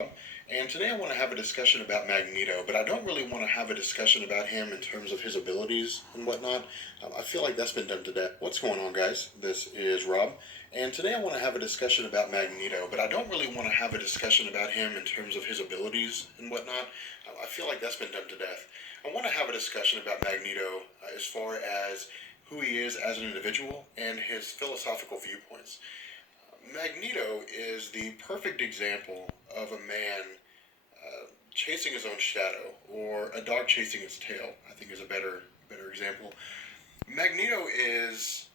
And today I want to have a discussion about Magneto, but I don't really want to have a discussion about him in terms of his abilities and whatnot. I feel like that's been done to death. What's going on, guys? This is Rob, and today I want to have a discussion about Magneto, but I don't really want to have a discussion about him in terms of his abilities and whatnot. I feel like that's been done to death. I want to have a discussion about Magneto as far as who he is as an individual and his philosophical viewpoints. Magneto is the perfect example of a man chasing his own shadow, or a dog chasing its tail. I think is a better example. Magneto is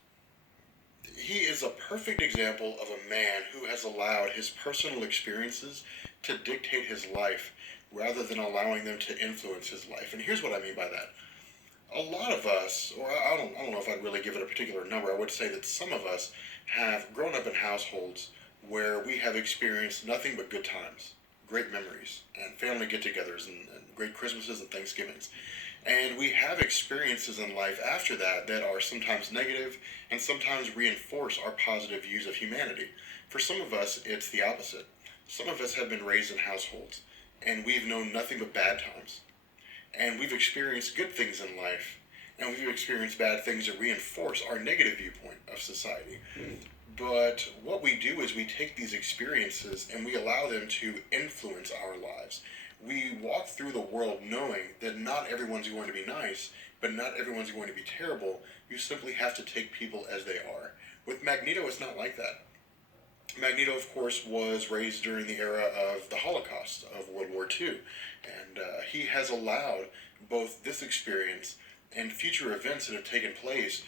he is a perfect example of a man who has allowed his personal experiences to dictate his life rather than allowing them to influence his life. And here's what I mean by that. A lot of us, or I don't know if I'd really give it a particular number, I would say that some of us have grown up in households where we have experienced nothing but good times, great memories, and family get togethers, and great Christmases and Thanksgivings. And we have experiences in life after that that are sometimes negative and sometimes reinforce our positive views of humanity. For some of us, it's the opposite. Some of us have been raised in households and we've known nothing but bad times, and we've experienced good things in life, and we've experienced bad things that reinforce our negative viewpoint of society. But what we do is we take these experiences and we allow them to influence our lives. We walk through the world knowing that not everyone's going to be nice, but not everyone's going to be terrible. You simply have to take people as they are. With Magneto, it's not like that. Magneto, of course, was raised during the era of the Holocaust of World War II, and he has allowed both this experience and future events that have taken place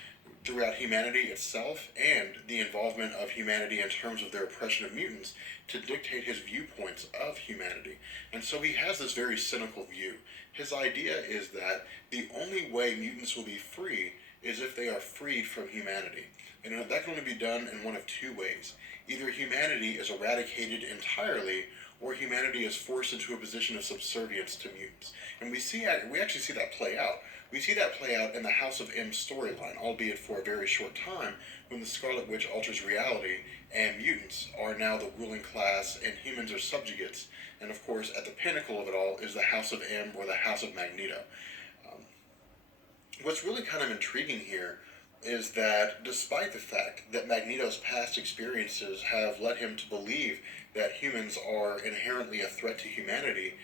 throughout humanity itself and the involvement of humanity in terms of their oppression of mutants to dictate his viewpoints of humanity. And so he has this very cynical view. His idea is that the only way mutants will be free is if they are freed from humanity. And that can only be done in one of two ways. Either humanity is eradicated entirely, or humanity is forced into a position of subservience to mutants. And we actually see that play out. We see that play out in the House of M storyline, albeit for a very short time, when the Scarlet Witch alters reality and mutants are now the ruling class and humans are subjugates. And of course, at the pinnacle of it all is the House of M, or the House of Magneto. Um, what's really kind of intriguing here is that despite the fact that Magneto's past experiences have led him to believe that humans are inherently a threat to humanity,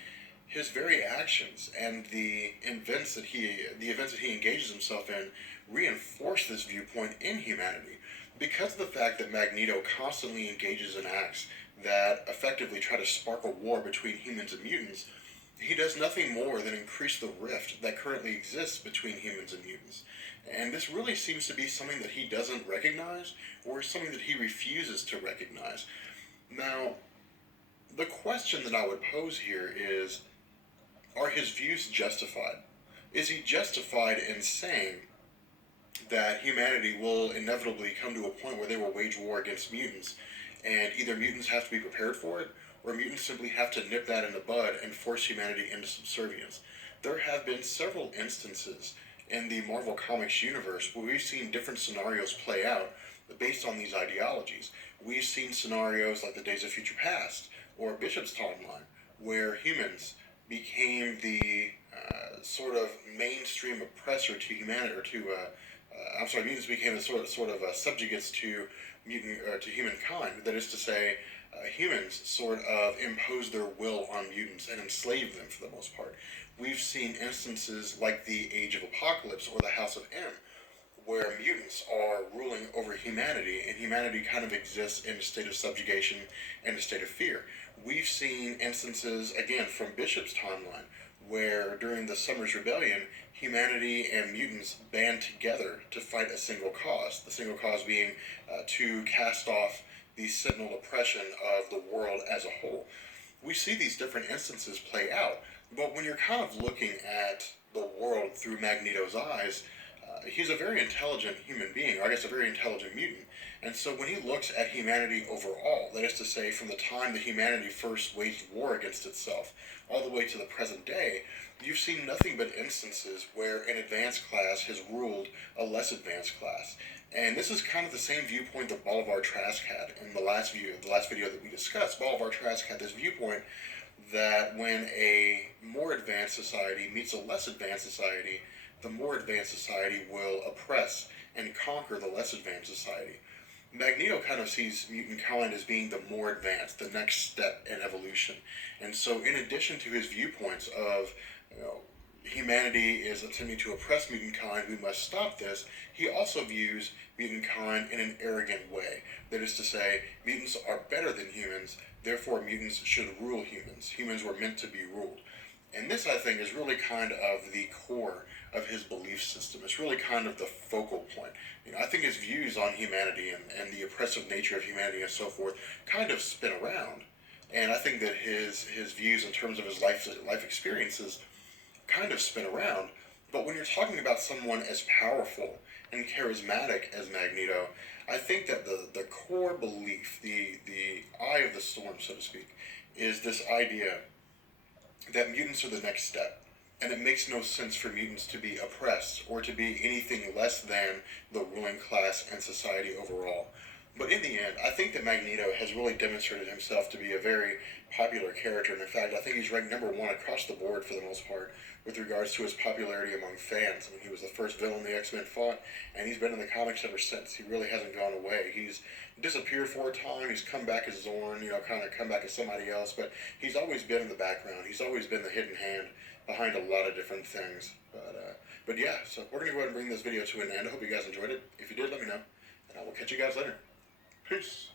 his very actions and the events that he engages himself in reinforce this viewpoint in humanity. Because of the fact that Magneto constantly engages in acts that effectively try to spark a war between humans and mutants, he does nothing more than increase the rift that currently exists between humans and mutants. And this really seems to be something that he doesn't recognize, or something that he refuses to recognize. Now, the question that I would pose here is, are his views justified? Is he justified in saying that humanity will inevitably come to a point where they will wage war against mutants, and either mutants have to be prepared for it, or mutants simply have to nip that in the bud and force humanity into subservience? There have been several instances in the Marvel Comics universe where we've seen different scenarios play out based on these ideologies. We've seen scenarios like the Days of Future Past or Bishop's Timeline, where humans became the sort of mainstream oppressor to humanity, or to mutants became the sort of subjugates to to humankind. That is to say, humans sort of impose their will on mutants and enslave them for the most part. We've seen instances like the Age of Apocalypse or the House of M, where mutants are ruling over humanity, and humanity kind of exists in a state of subjugation and a state of fear. We've seen instances, again, from Bishop's timeline, where during the Summer's Rebellion, humanity and mutants band together to fight a single cause. The single cause being to cast off the sentinel oppression of the world as a whole. We see these different instances play out, but when you're kind of looking at the world through Magneto's eyes, he's a very intelligent human being, or I guess a very intelligent mutant. And so when he looks at humanity overall, that is to say, from the time that humanity first waged war against itself, all the way to the present day, you've seen nothing but instances where an advanced class has ruled a less advanced class. And this is kind of the same viewpoint that Bolivar Trask had in the last video that we discussed. Bolivar Trask had this viewpoint that when a more advanced society meets a less advanced society, the more advanced society will oppress and conquer the less advanced society. Magneto kind of sees mutant as being the more advanced, the next step in evolution. And so, in addition to his viewpoints of, you know, humanity is attempting to oppress mutant we must stop this, he also views mutant in an arrogant way. That is to say, mutants are better than humans, therefore, mutants should rule humans. Humans were meant to be ruled. And this, I think, is really kind of the core of his belief system. It's really kind of the focal point. I think his views on humanity and the oppressive nature of humanity and so forth kind of spin around. And I think that his views in terms of his life experiences kind of spin around. But when you're talking about someone as powerful and charismatic as Magneto, I think that the core belief, the eye of the storm, so to speak, is this idea that mutants are the next step. And it makes no sense for mutants to be oppressed or to be anything less than the ruling class and society overall. But in the end, I think that Magneto has really demonstrated himself to be a very popular character. And in fact, I think he's ranked number one across the board for the most part with regards to his popularity among fans. I mean, he was the first villain the X-Men fought, and he's been in the comics ever since. He really hasn't gone away. He's disappeared for a time. He's come back as Zorn, kind of come back as somebody else. But he's always been in the background. He's always been the hidden hand behind a lot of different things. But yeah, so we're going to go ahead and bring this video to an end. I hope you guys enjoyed it. If you did, let me know. And I will catch you guys later. Peace.